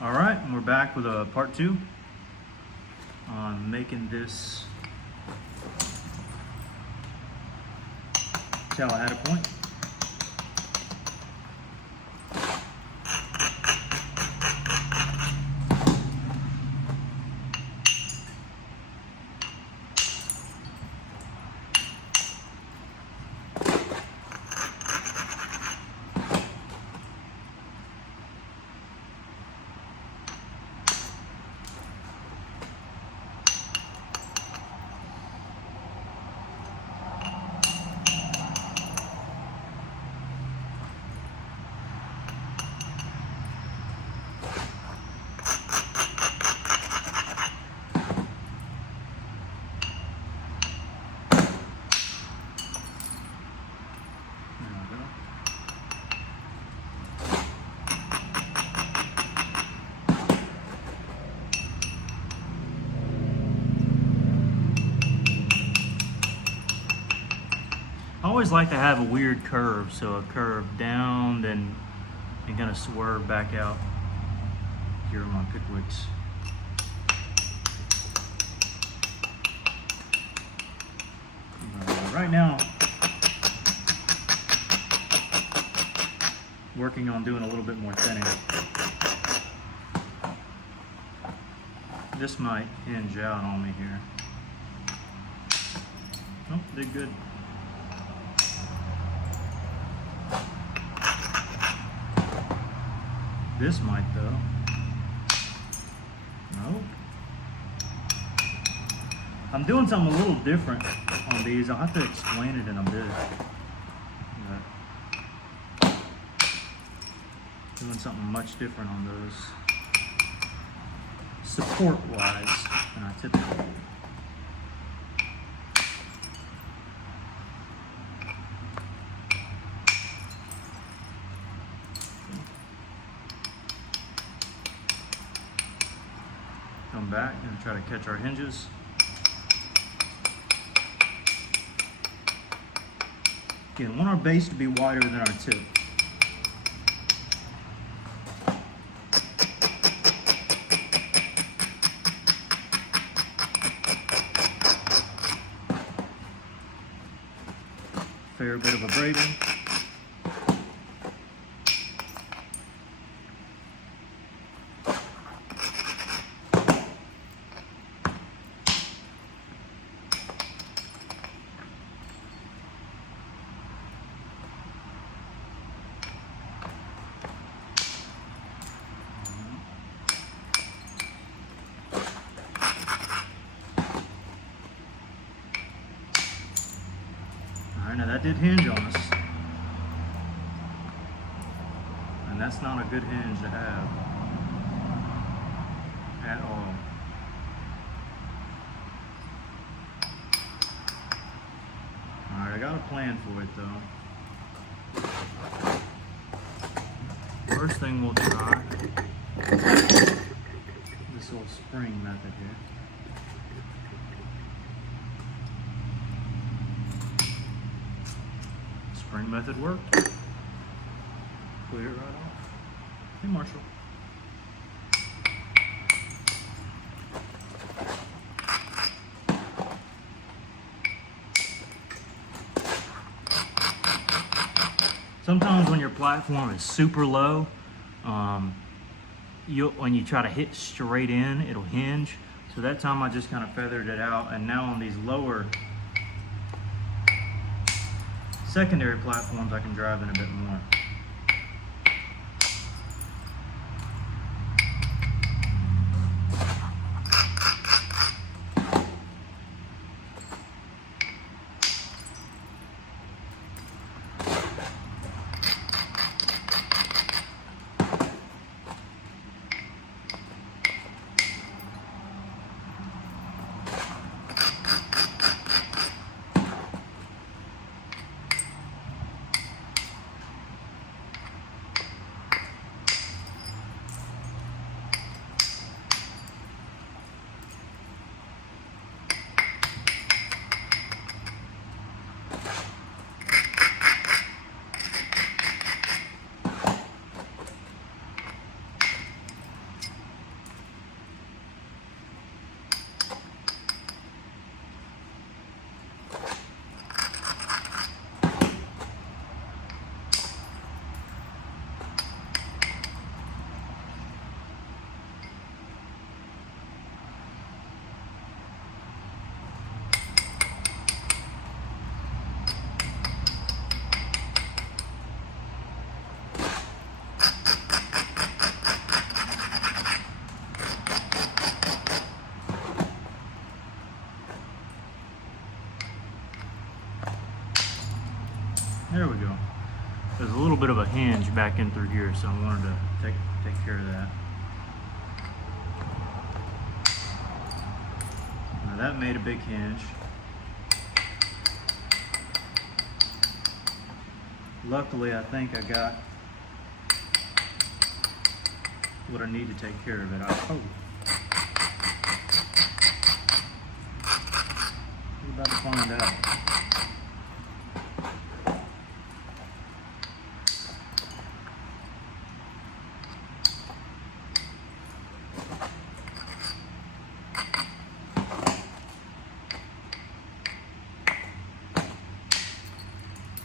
All right, and we're back with a part 2 on making this Tallahatta point. I always like to have a weird curve, so a curve down, then and kind of swerve back out. Here are my Pickwicks. Right now, working on doing a little bit more thinning. This might hinge out on me here. Oh, did good. This might though. Nope. I'm doing something a little different on these. I'll have to explain it in a bit. But doing something much different on those support-wise than I typically do. Come back and try to catch our hinges. Again, want our base to be wider than our tip. Fair bit of abrading. Now that did hinge on us, and that's not a good hinge to have at all. Alright, I got a plan for it though. First thing we'll try this little spring method here. Spring method worked. Clear it right off. Hey, Marshall. Sometimes when your platform is super low, when you try to hit straight in, it'll hinge. So that time I just kind of feathered it out, and now on these lower secondary platforms I can drive in a bit more. bit of a hinge back in through here, so I wanted to take care of that. Now that made a big hinge. Luckily, I think I got what I need to take care of it. We're about to find out.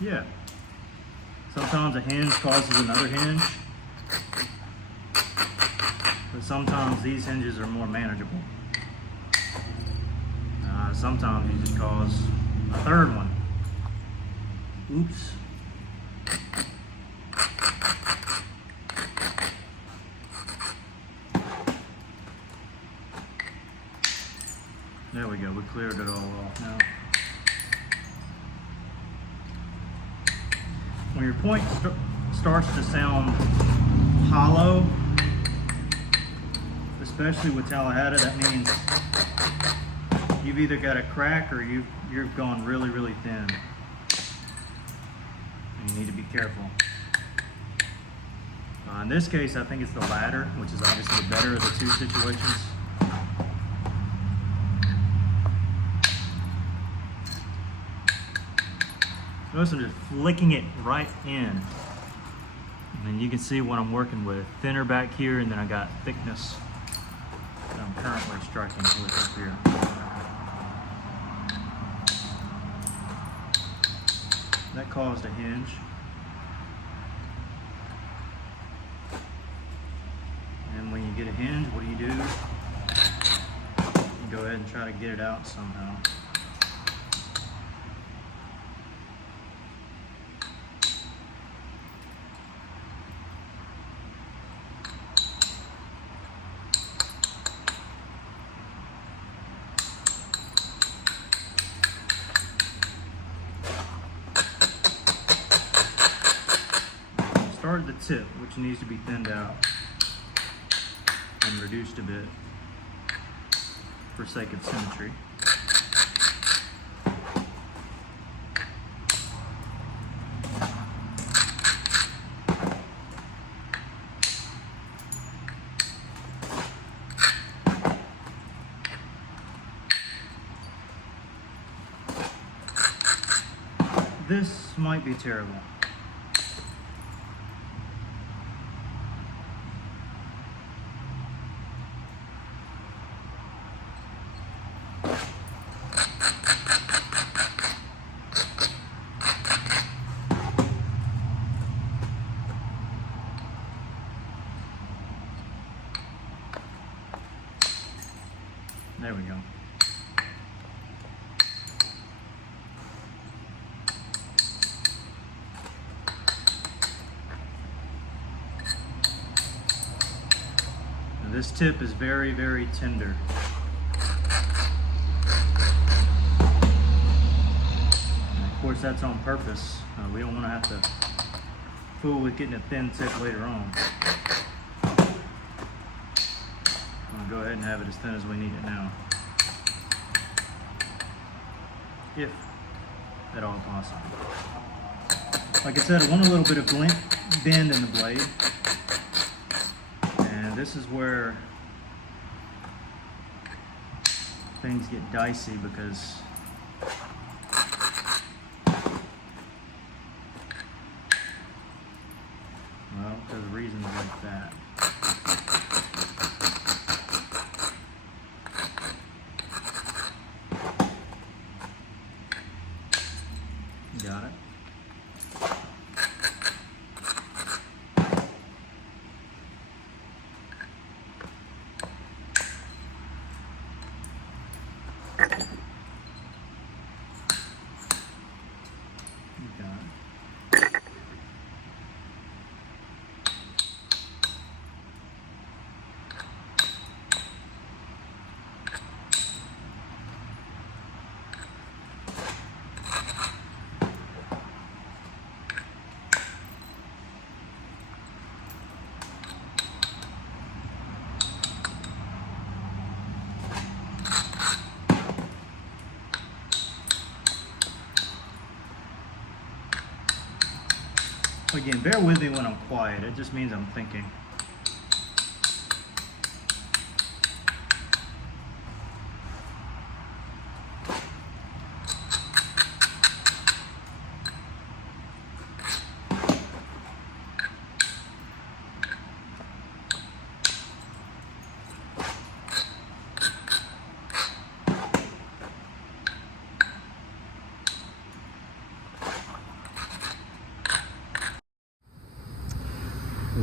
Yeah. Sometimes a hinge causes another hinge, but sometimes these hinges are more manageable. Sometimes you just cause a third one. Oops. There we go, we cleared it all off now. When your point starts to sound hollow, especially with Tallahatta, that means you've either got a crack or you've gone really, really thin. And you need to be careful. In this case, I think it's the latter, which is obviously the better of the two situations. Notice I'm just flicking it right in. And you can see what I'm working with. Thinner back here, and then I got thickness that I'm currently striking with up here. That caused a hinge. And when you get a hinge, what do? You go ahead and try to get it out somehow. Start at the tip, which needs to be thinned out and reduced a bit for sake of symmetry. This might be terrible. There we go. Now this tip is very, very tender. And of course, that's on purpose. We don't want to have to fool with getting a thin tip later on. Go ahead and have it as thin as we need it now, if at all possible. Like I said, I want a little bit of bend in the blade, and this is where things get dicey because of reasons like that. Got it. Again, bear with me when I'm quiet. It just means I'm thinking.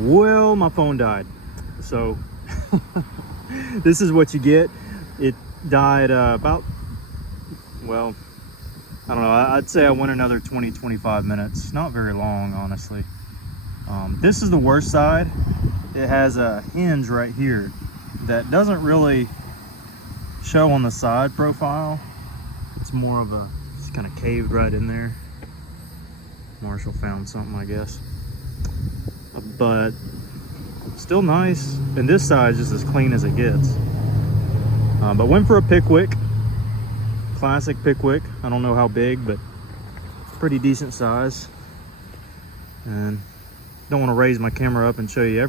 Well, my phone died, so this is what you get. It died about, well, I don't know, I'd say I went another 20-25 minutes. Not very long, honestly. This is the worst side. It has a hinge right here that doesn't really show on the side profile. It's more of a, just kind of caved right in there. Marshall found something, I guess. But still nice, and this side is just as clean as it gets. But went for a Pickwick, classic Pickwick. I don't know how big, but pretty decent size. And don't want to raise my camera up and show you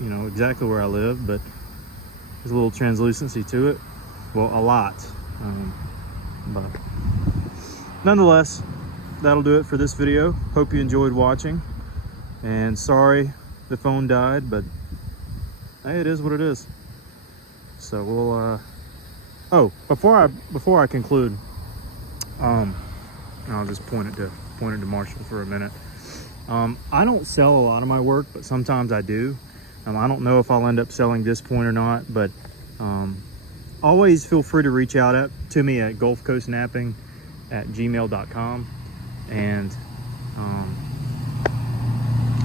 exactly where I live, but there's a little translucency to it. Well, a lot. But nonetheless, that'll do it for this video. Hope you enjoyed watching. And sorry the phone died, but hey, it is what it is. So we'll oh, before I conclude, I'll just point it to Marshall for a minute. I don't sell a lot of my work, but sometimes I do. I don't know if I'll end up selling this point or not, but always feel free to reach out to me at gulfcoastnapping@gmail.com. And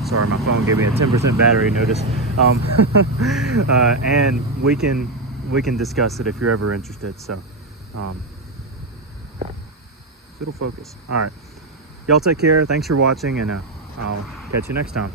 sorry, my phone gave me a 10% battery notice. And we can discuss it if you're ever interested. So it'll focus. All right, y'all take care. Thanks for watching, and I'll catch you next time.